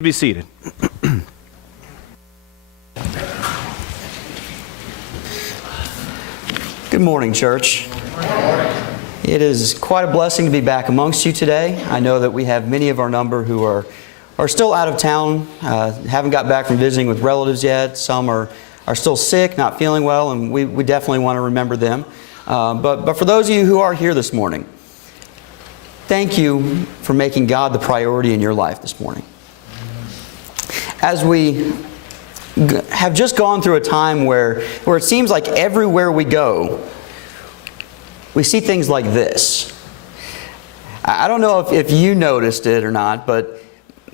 Be seated. Good morning, church. It is quite a blessing to be back amongst you today. I know that we have many of our number who are still out of town, haven't got back from visiting with relatives yet. Some are still sick, not feeling well, and we definitely want to remember them. But for those of you who are here this morning, thank you for making God the priority in your life this morning. As we have just gone through a time where it seems like everywhere we go, we see things like this. I don't know if you noticed it or not, but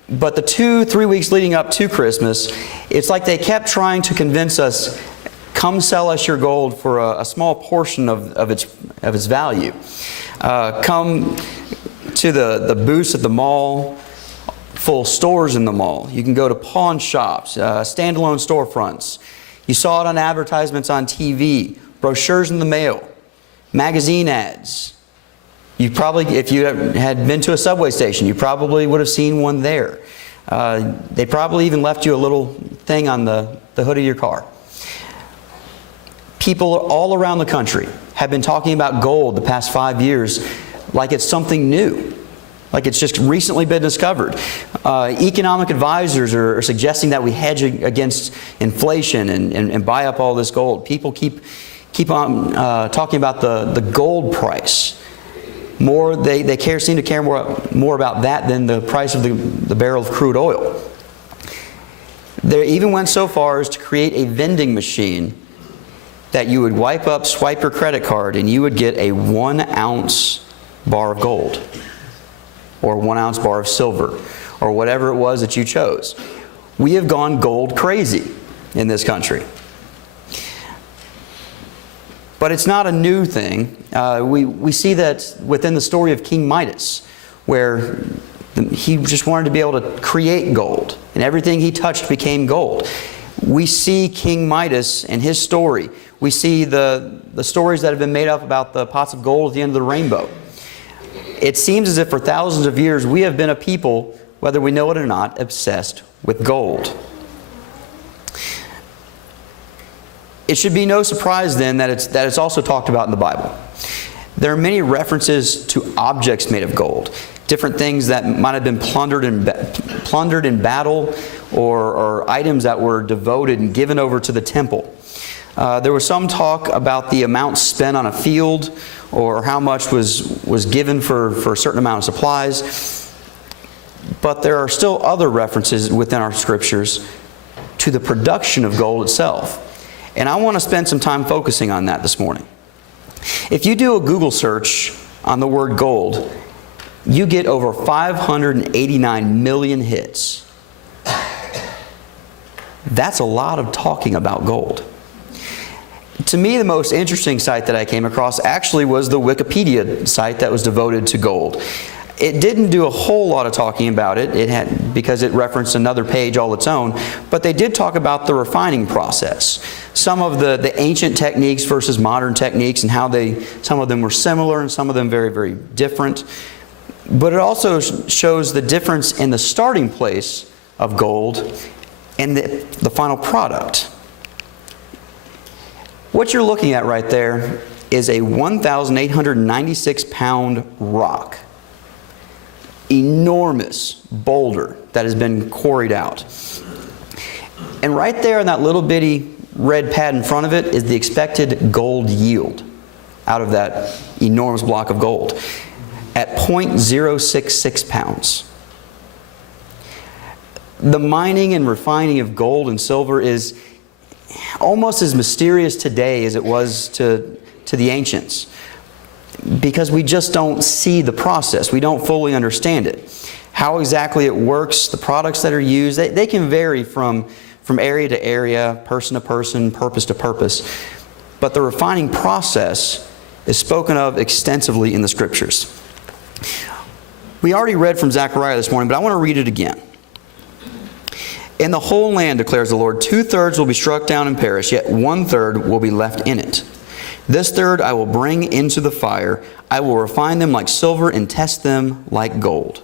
the 2-3 weeks leading up to Christmas, it's like they kept trying to convince us, come sell us your gold for a small portion of its value. Come to the booths at the mall, full stores in the mall. You can go to pawn shops, standalone storefronts. You saw it on advertisements on TV, brochures in the mail, magazine ads. You probably, if you had been to a subway station, you probably would have seen one there. They probably even left you a little thing on the hood of your car. People all around the country have been talking about gold the past 5 years like it's something new. Like it's just recently been discovered. Economic advisors are suggesting that we hedge against inflation and buy up all this gold. People keep on talking about the gold price. They seem to care more about that than the price of the barrel of crude oil. They even went so far as to create a vending machine that you would swipe your credit card, and you would get a 1 ounce bar of gold, or 1 ounce bar of silver, or whatever it was that you chose. We have gone gold crazy in this country. But it's not a new thing. We see that within the story of King Midas, where he just wanted to be able to create gold, and everything he touched became gold. We see King Midas and his story. We see the stories that have been made up about the pots of gold at the end of the rainbow. It seems as if for thousands of years we have been a people, whether we know it or not, obsessed with gold. It should be no surprise then that it's also talked about in the Bible. There are many references to objects made of gold, different things that might have been plundered in battle, or items that were devoted and given over to the temple. There was some talk about the amount spent on a field, or how much was given for a certain amount of supplies. But there are still other references within our scriptures to the production of gold itself. And I want to spend some time focusing on that this morning. If you do a Google search on the word gold, you get over 589 million hits. That's a lot of talking about gold. To me, the most interesting site that I came across actually was the Wikipedia site that was devoted to gold. It didn't do a whole lot of talking about it, because it referenced another page all its own, but they did talk about the refining process. Some of the ancient techniques versus modern techniques, and how some of them were similar and some of them very, very different. But it also shows the difference in the starting place of gold and the final product. What you're looking at right there is a 1,896 pound rock. Enormous boulder that has been quarried out. And right there in that little bitty red pad in front of it is the expected gold yield out of that enormous block of gold at 0.066 pounds. The mining and refining of gold and silver is almost as mysterious today as it was to the ancients, because we just don't see the process. We don't fully understand it. How exactly it works, the products that are used, they can vary from area to area, person to person, purpose to purpose. But the refining process is spoken of extensively in the Scriptures. We already read from Zechariah this morning, but I want to read it again. In the whole land, declares the Lord, 2/3 will be struck down and perish, yet 1/3 will be left in it. This third I will bring into the fire. I will refine them like silver and test them like gold.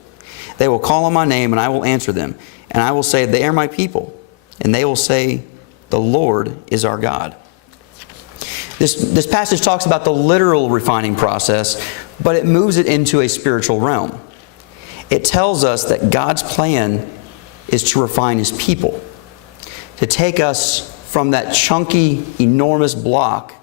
They will call on my name, and I will answer them. And I will say, they are my people. And they will say, the Lord is our God. This passage talks about the literal refining process, but it moves it into a spiritual realm. It tells us that God's plan is to refine His people, to take us from that chunky, enormous block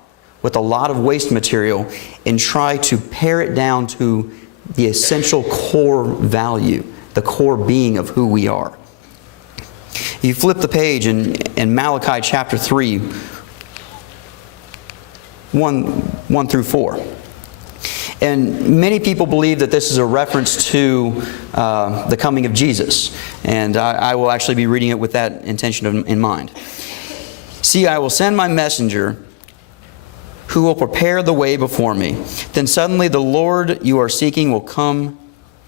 with a lot of waste material and try to pare it down to the essential core value, the core being of who we are. You flip the page in Malachi chapter 3, 1 through 4. And many people believe that this is a reference to the coming of Jesus. And I will actually be reading it with that intention in mind. See, I will send my messenger who will prepare the way before me. Then suddenly the Lord you are seeking will come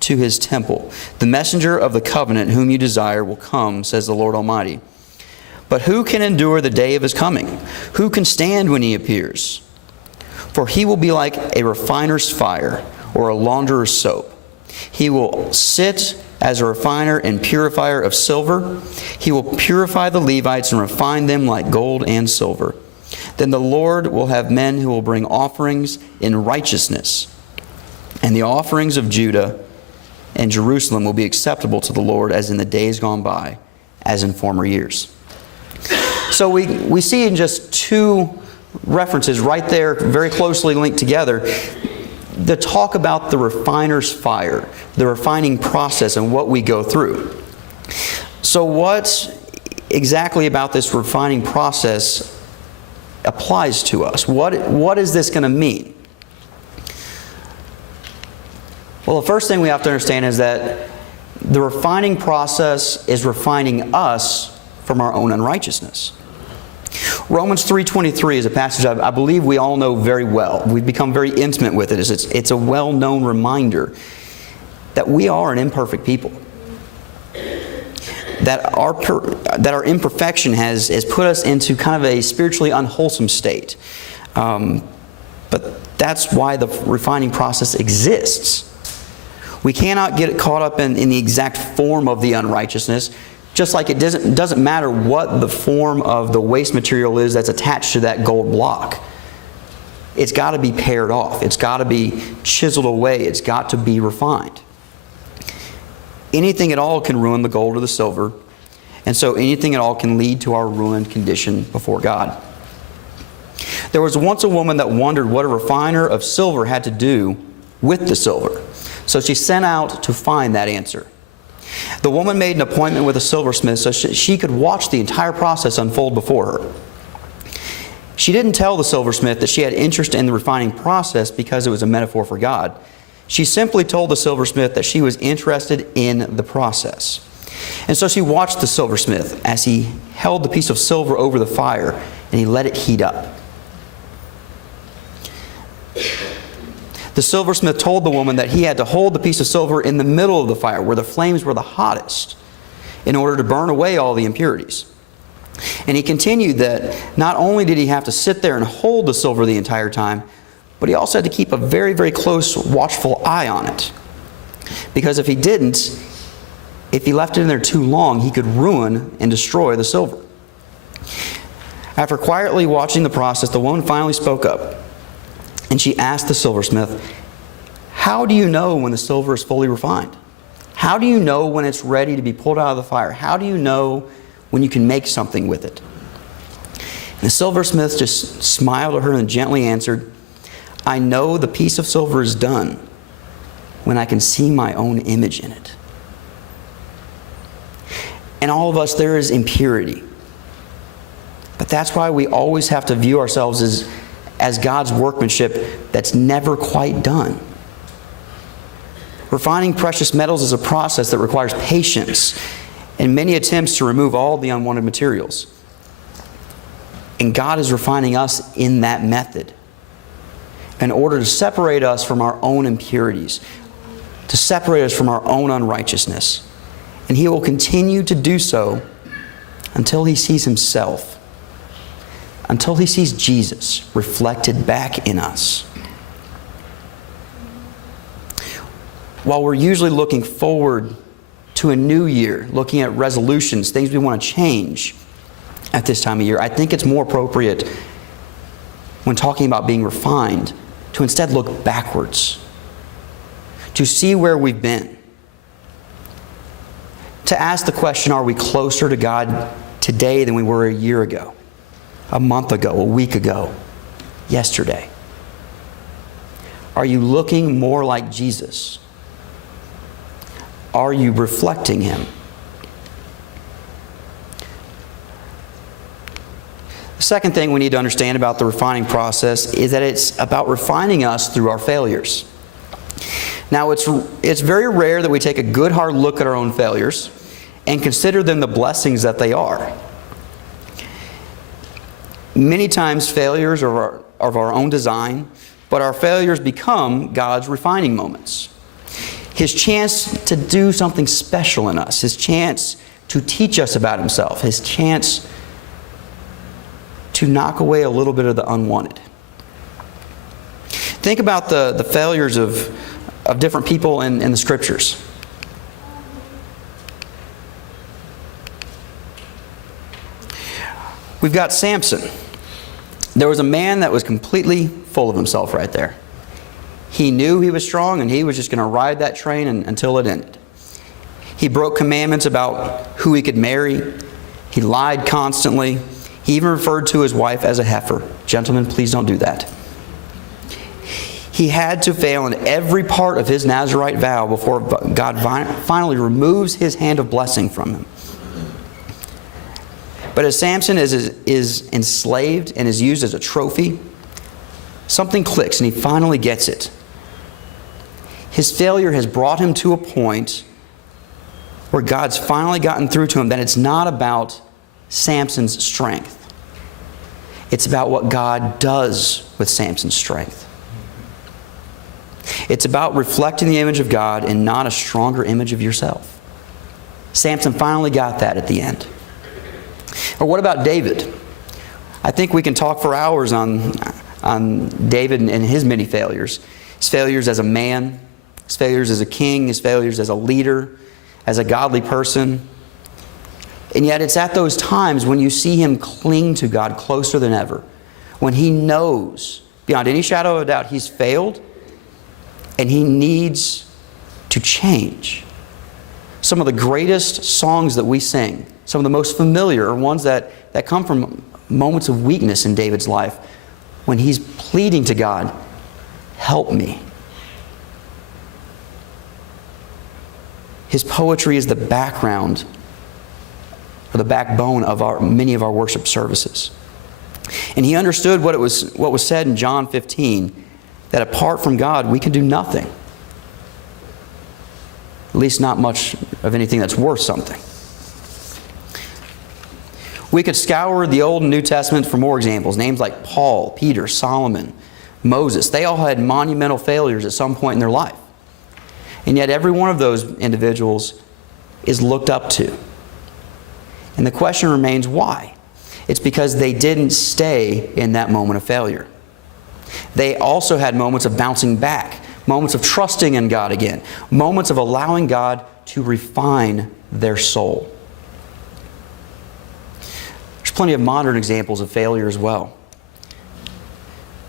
to His temple. The messenger of the covenant whom you desire will come, says the Lord Almighty. But who can endure the day of His coming? Who can stand when He appears? For He will be like a refiner's fire or a launderer's soap. He will sit as a refiner and purifier of silver. He will purify the Levites and refine them like gold and silver. Then the Lord will have men who will bring offerings in righteousness, and the offerings of Judah and Jerusalem will be acceptable to the Lord as in the days gone by, as in former years. So we see in just two references right there, very closely linked together, the talk about the refiner's fire, the refining process and what we go through. So what exactly about this refining process applies to us? What is this going to mean? Well, the first thing we have to understand is that the refining process is refining us from our own unrighteousness. Romans 3:23 is a passage I believe we all know very well. We've become very intimate with it. It's a well-known reminder that we are an imperfect people. That our imperfection has put us into kind of a spiritually unwholesome state. But that's why the refining process exists. We cannot get caught up in the exact form of the unrighteousness, just like it doesn't matter what the form of the waste material is that's attached to that gold block. It's got to be pared off. It's got to be chiseled away. It's got to be refined. Anything at all can ruin the gold or the silver, and so anything at all can lead to our ruined condition before God. There was once a woman that wondered what a refiner of silver had to do with the silver. So she sent out to find that answer. The woman made an appointment with a silversmith so she could watch the entire process unfold before her. She didn't tell the silversmith that she had interest in the refining process because it was a metaphor for God. She simply told the silversmith that she was interested in the process. And so she watched the silversmith as he held the piece of silver over the fire and he let it heat up. The silversmith told the woman that he had to hold the piece of silver in the middle of the fire where the flames were the hottest in order to burn away all the impurities. And he continued that not only did he have to sit there and hold the silver the entire time, but he also had to keep a very, very close, watchful eye on it. Because if he didn't, if he left it in there too long, he could ruin and destroy the silver. After quietly watching the process, the woman finally spoke up. And she asked the silversmith, "How do you know when the silver is fully refined? How do you know when it's ready to be pulled out of the fire? How do you know when you can make something with it?" And the silversmith just smiled at her and gently answered, "I know the piece of silver is done when I can see my own image in it." In all of us, there is impurity. But that's why we always have to view ourselves as God's workmanship that's never quite done. Refining precious metals is a process that requires patience and many attempts to remove all the unwanted materials. And God is refining us in that method in order to separate us from our own impurities, to separate us from our own unrighteousness. And He will continue to do so until He sees Himself, until He sees Jesus reflected back in us. While we're usually looking forward to a new year, looking at resolutions, things we want to change at this time of year, I think it's more appropriate when talking about being refined to instead look backwards, to see where we've been, to ask the question, are we closer to God today than we were a year ago, a month ago, a week ago, yesterday? Are you looking more like Jesus? Are you reflecting Him? The second thing we need to understand about the refining process is that it's about refining us through our failures. Now, it's very rare that we take a good hard look at our own failures and consider them the blessings that they are. Many times failures are of our own design, but our failures become God's refining moments. His chance to do something special in us, His chance to teach us about Himself, His chance to knock away a little bit of the unwanted. Think about the failures of different people in the Scriptures. We've got Samson. There was a man that was completely full of himself right there. He knew he was strong and he was just going to ride that train until it ended. He broke commandments about who he could marry. He lied constantly. He even referred to his wife as a heifer. Gentlemen, please don't do that. He had to fail in every part of his Nazirite vow before God finally removes His hand of blessing from him. But as Samson is enslaved and is used as a trophy, something clicks and he finally gets it. His failure has brought him to a point where God's finally gotten through to him that it's not about Samson's strength. It's about what God does with Samson's strength. It's about reflecting the image of God and not a stronger image of yourself. Samson finally got that at the end. Or what about David? I think we can talk for hours on David and his many failures. His failures as a man, his failures as a king, his failures as a leader, as a godly person. And yet it's at those times when you see him cling to God closer than ever, when he knows beyond any shadow of a doubt he's failed and he needs to change. Some of the greatest songs that we sing, some of the most familiar, are ones that come from moments of weakness in David's life when he's pleading to God, help me. His poetry is the background or the backbone of many of our worship services. And he understood what was said in John 15, that apart from God we can do nothing. At least not much of anything that's worth something. We could scour the Old and New Testament for more examples. Names like Paul, Peter, Solomon, Moses. They all had monumental failures at some point in their life. And yet every one of those individuals is looked up to. And the question remains, why? It's because they didn't stay in that moment of failure. They also had moments of bouncing back, moments of trusting in God again, moments of allowing God to refine their soul. There's plenty of modern examples of failure as well.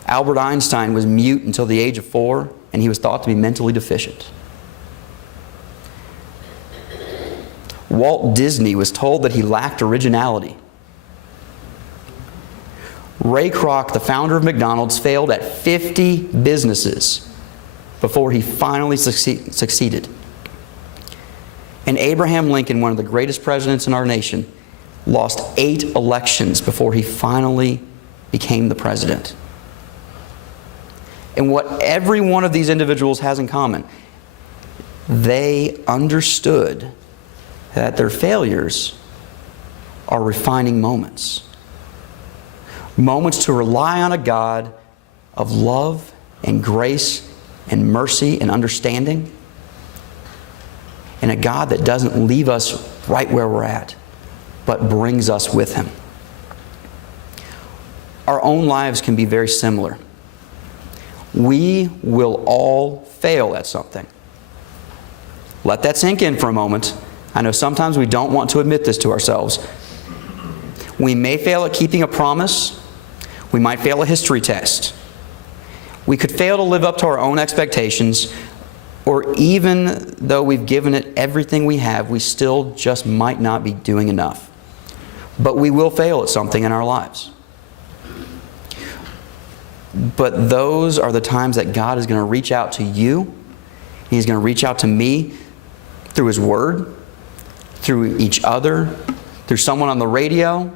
Albert Einstein was mute until the age of 4, and he was thought to be mentally deficient. Walt Disney was told that he lacked originality. Ray Kroc, the founder of McDonald's, failed at 50 businesses before he finally succeeded. And Abraham Lincoln, one of the greatest presidents in our nation, lost 8 elections before he finally became the president. And what every one of these individuals has in common, they understood that their failures are refining moments. Moments to rely on a God of love and grace and mercy and understanding. And a God that doesn't leave us right where we're at, but brings us with Him. Our own lives can be very similar. We will all fail at something. Let that sink in for a moment I know sometimes we don't want to admit this to ourselves. We may fail at keeping a promise. We might fail a history test. We could fail to live up to our own expectations, or even though we've given it everything we have, we still just might not be doing enough. But we will fail at something in our lives. But those are the times that God is going to reach out to you. He's going to reach out to me through His Word, through each other, through someone on the radio,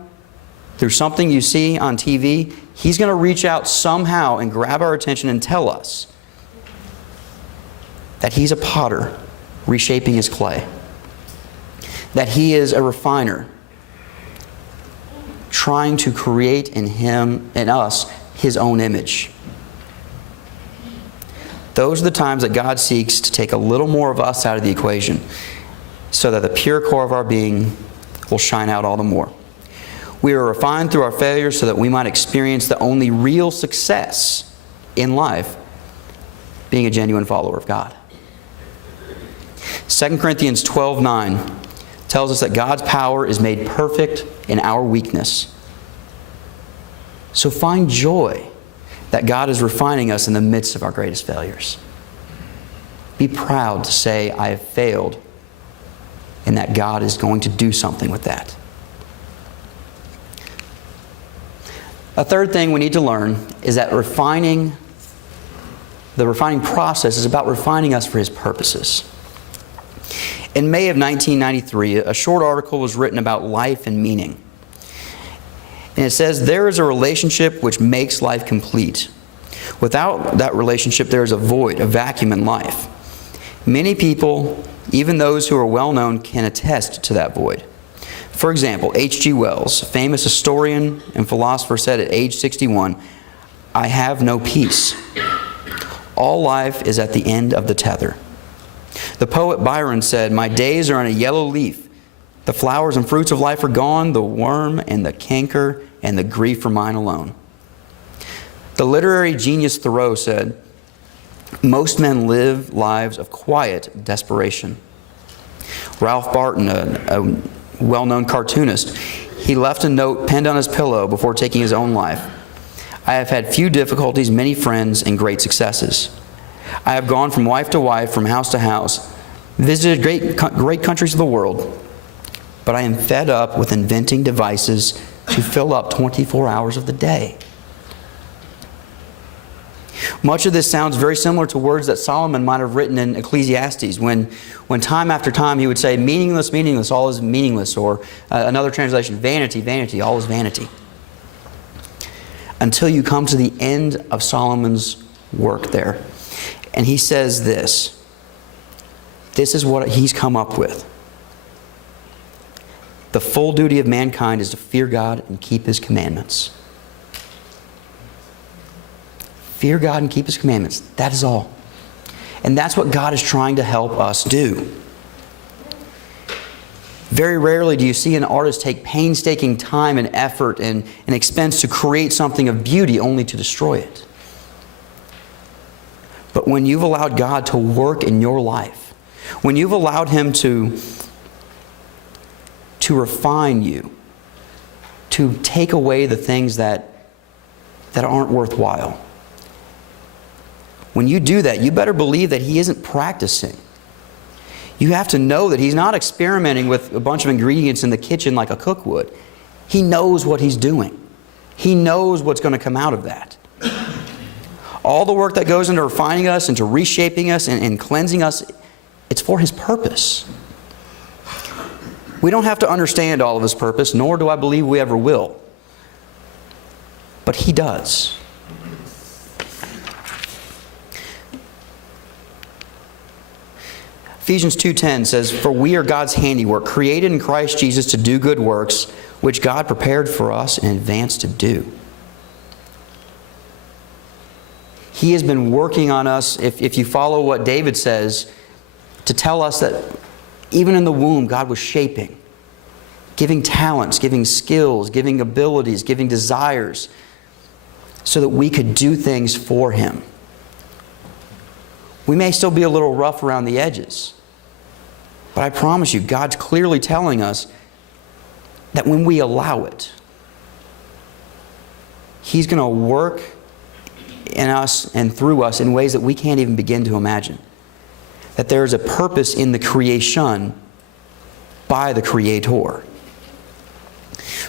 through something you see on TV. He's going to reach out somehow and grab our attention and tell us that He's a potter reshaping His clay, that He is a refiner trying to create in us His own image. Those are the times that God seeks to take a little more of us out of the equation so that the pure core of our being will shine out all the more. We are refined through our failures so that we might experience the only real success in life, being a genuine follower of God. 2 Corinthians 12:9 tells us that God's power is made perfect in our weakness. So find joy that God is refining us in the midst of our greatest failures. Be proud to say, I have failed, and that God is going to do something with that. A third thing we need to learn is that the refining process is about refining us for His purposes. In May of 1993, a short article was written about life and meaning. And it says, there is a relationship which makes life complete. Without that relationship, there is a void, a vacuum in life. Many people, even those who are well known, can attest to that void. For example, H.G. Wells, a famous historian and philosopher, said at age 61, I have no peace. All life is at the end of the tether. The poet Byron said, my days are on a yellow leaf. The flowers and fruits of life are gone, the worm and the canker and the grief are mine alone. The literary genius Thoreau said, most men live lives of quiet desperation. Ralph Barton, a well-known cartoonist, he left a note penned on his pillow before taking his own life. I have had few difficulties, many friends, and great successes. I have gone from wife to wife, from house to house, visited great countries of the world, but I am fed up with inventing devices to fill up 24 hours of the day. Much of this sounds very similar to words that Solomon might have written in Ecclesiastes when time after time he would say, meaningless, meaningless, all is meaningless, or another translation, vanity, vanity, all is vanity. Until you come to the end of Solomon's work there. And he says this. This is what he's come up with. The full duty of mankind is to fear God and keep His commandments. Fear God and keep His commandments. That is all. And that's what God is trying to help us do. Very rarely do you see an artist take painstaking time and effort and expense to create something of beauty only to destroy it. But when you've allowed God to work in your life, when you've allowed Him to refine you, to take away the things that aren't worthwhile, when you do that, you better believe that He isn't practicing. You have to know that He's not experimenting with a bunch of ingredients in the kitchen like a cook would. He knows what He's doing. He knows what's going to come out of that. All the work that goes into refining us, into reshaping us, and cleansing us, it's for His purpose. We don't have to understand all of His purpose, nor do I believe we ever will. But He does. Ephesians 2:10 says, for we are God's handiwork, created in Christ Jesus to do good works, which God prepared for us in advance to do. He has been working on us, if you follow what David says, to tell us that even in the womb, God was shaping, giving talents, giving skills, giving abilities, giving desires, so that we could do things for Him. We may still be a little rough around the edges, But I promise you, God's clearly telling us that when we allow it, He's going to work in us and through us in ways that we can't even begin to imagine. That there is a purpose in the creation by the Creator.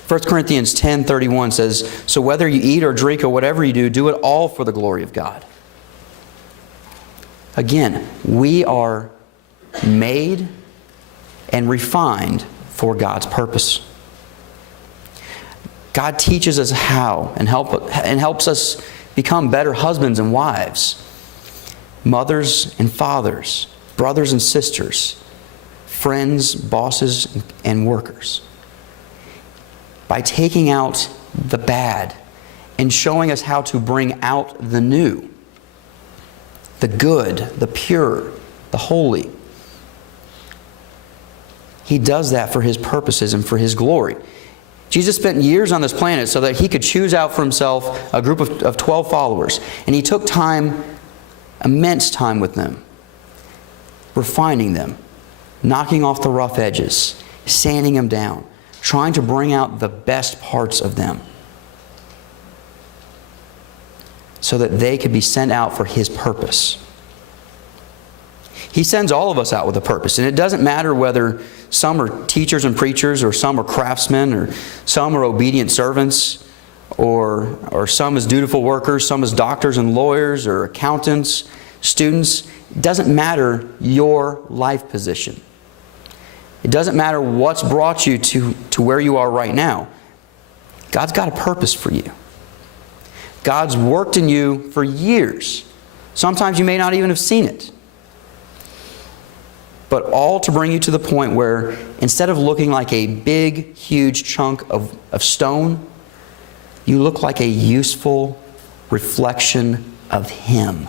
1 Corinthians 10:31 says, "So whether you eat or drink or whatever you do, do it all for the glory of God." Again, we are made and refined for God's purpose. God teaches us how and helps us become better husbands and wives, mothers and fathers, brothers and sisters, friends, bosses, and workers. By taking out the bad and showing us how to bring out the new, the good, the pure, the holy. He does that for His purposes and for His glory. Jesus spent years on this planet so that He could choose out for Himself a group of 12 followers. And He took time, immense time with them, refining them, knocking off the rough edges, sanding them down, trying to bring out the best parts of them so that they could be sent out for His purpose. He sends all of us out with a purpose, and it doesn't matter whether some are teachers and preachers, or some are craftsmen, or some are obedient servants, or some as dutiful workers, some as doctors and lawyers, or accountants, students. It doesn't matter your life position. It doesn't matter what's brought you to where you are right now. God's got a purpose for you. God's worked in you for years. Sometimes you may not even have seen it. But all to bring you to the point where instead of looking like a big, huge chunk of stone, you look like a useful reflection of Him.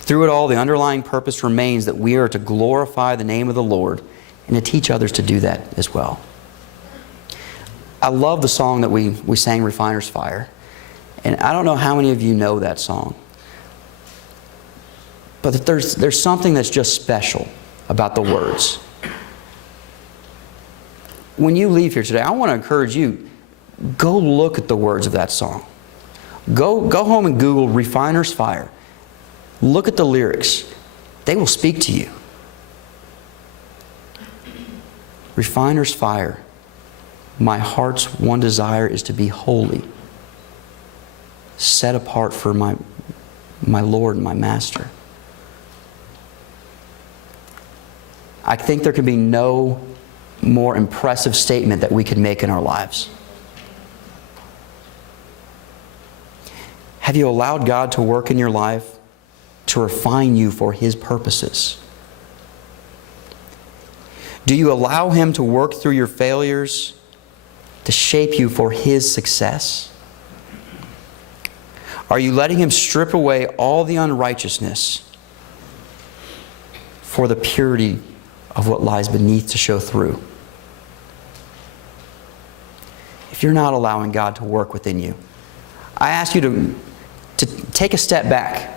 Through it all, the underlying purpose remains that we are to glorify the name of the Lord and to teach others to do that as well. I love the song that we sang, Refiner's Fire. And I don't know how many of you know that song. But there's something that's just special about the words. When you leave here today, I want to encourage you, go look at the words of that song. Go home and Google Refiner's Fire. Look at the lyrics. They will speak to you. Refiner's fire. My heart's one desire is to be holy, set apart for my Lord and my Master. I think there can be no more impressive statement that we could make in our lives. Have you allowed God to work in your life to refine you for His purposes? Do you allow Him to work through your failures to shape you for His success? Are you letting Him strip away all the unrighteousness for the purity of what lies beneath to show through? If you're not allowing God to work within you, I ask you to take a step back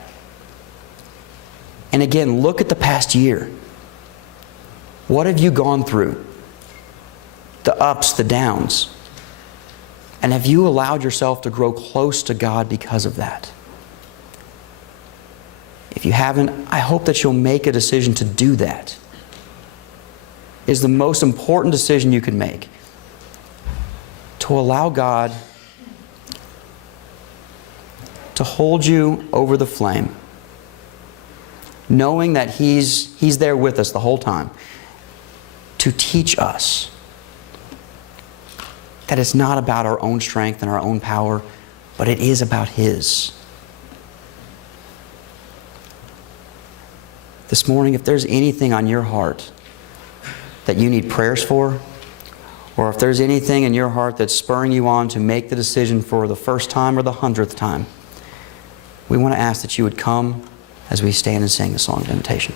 and again look at the past year. What have you gone through? The ups, the downs. And have you allowed yourself to grow close to God because of that? If you haven't, I hope that you'll make a decision to do that. It is the most important decision you can make. To allow God to hold you over the flame, knowing that He's there with us the whole time, to teach us that it's not about our own strength and our own power, but it is about His. This morning, if there's anything on your heart that you need prayers for, or if there's anything in your heart that's spurring you on to make the decision for the first time or the 100th time, we want to ask that you would come as we stand and sing the song of invitation.